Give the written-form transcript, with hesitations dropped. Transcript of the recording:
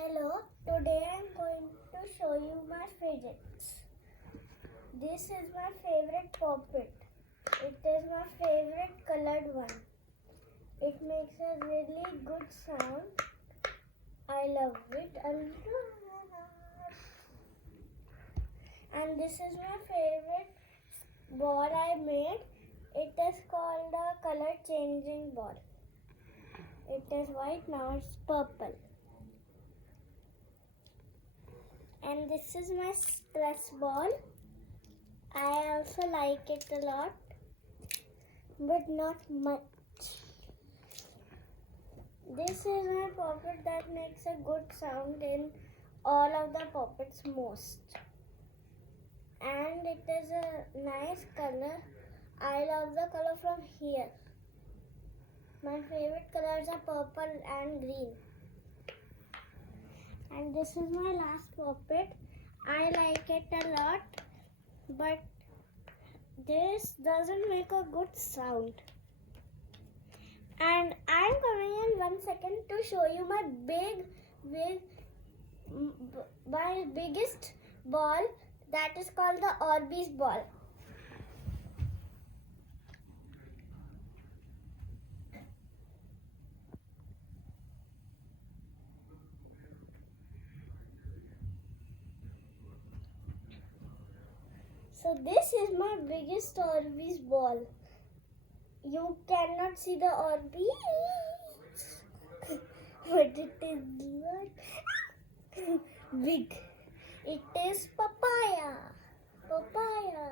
Hello, today I am going to show you my fidgets. This is my favorite puppet. It is my favorite colored one. It makes a really good sound. I love it a lot. And this is my favorite ball I made. It is called a color changing ball. It is white, now it's purple. And this is my stress ball. I also like it a lot, but not much. This is my puppet that makes a good sound in all of the puppets most. And it is a nice color. I love the color from here. My favorite colors are purple and green. And this is my last puppet. I like it a lot, but this doesn't make a good sound. And I'm coming in 1 second to show you my biggest ball, that is called the Orbeez ball. So this is my biggest Orbeez ball. You cannot see the Orbeez, but it is not big. It is papaya. Papaya.